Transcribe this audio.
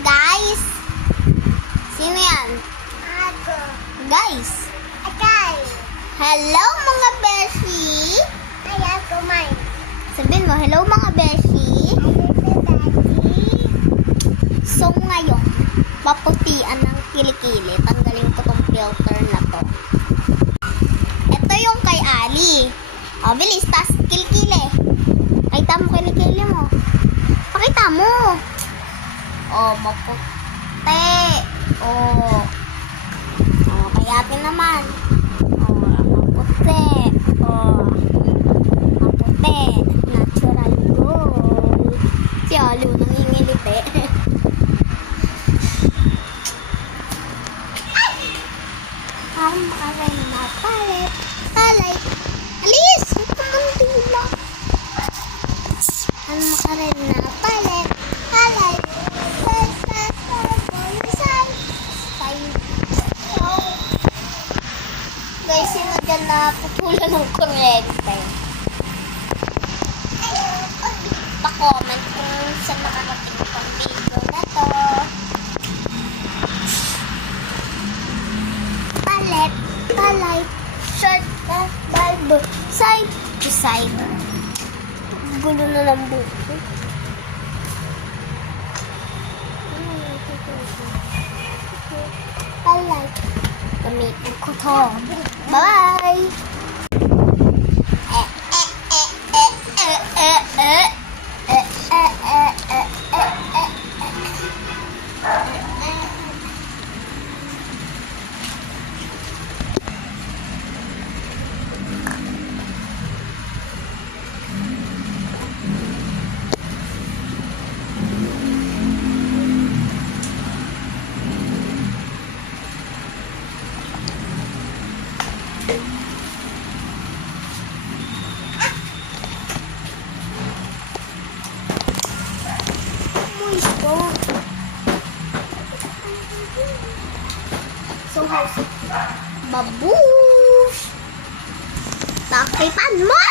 Guys? Sino yan? Ako. Guys? Akay. Hello mga beshi! Ay, ako man. Sabihin mo, hello mga beshi! Ay, ito daddy. So ngayon, paputian ng kilikili. Tanggalin ko tong filter na to. Ito yung kay Ali. O, bilis, tas kilikili. Pakita mo kilikili mo. Pakita mo. O, maputi. O, kayatin naman. O, maputi. O, maputi. Natural gold. Si Ali, nangingiliti. Ang aray na palit. Palay. Alis! Kumandila. Ang aray na palit. Palay. Guys, sino dyan na putulan ng kuryente? Pa-comment kung saan nakarating itong video na to. Palit, palay, short, bulb, side to side. Gulo na ng buko. Palay. Gamitin ko to. Bye! So, how's it? Babush! Takipan mo!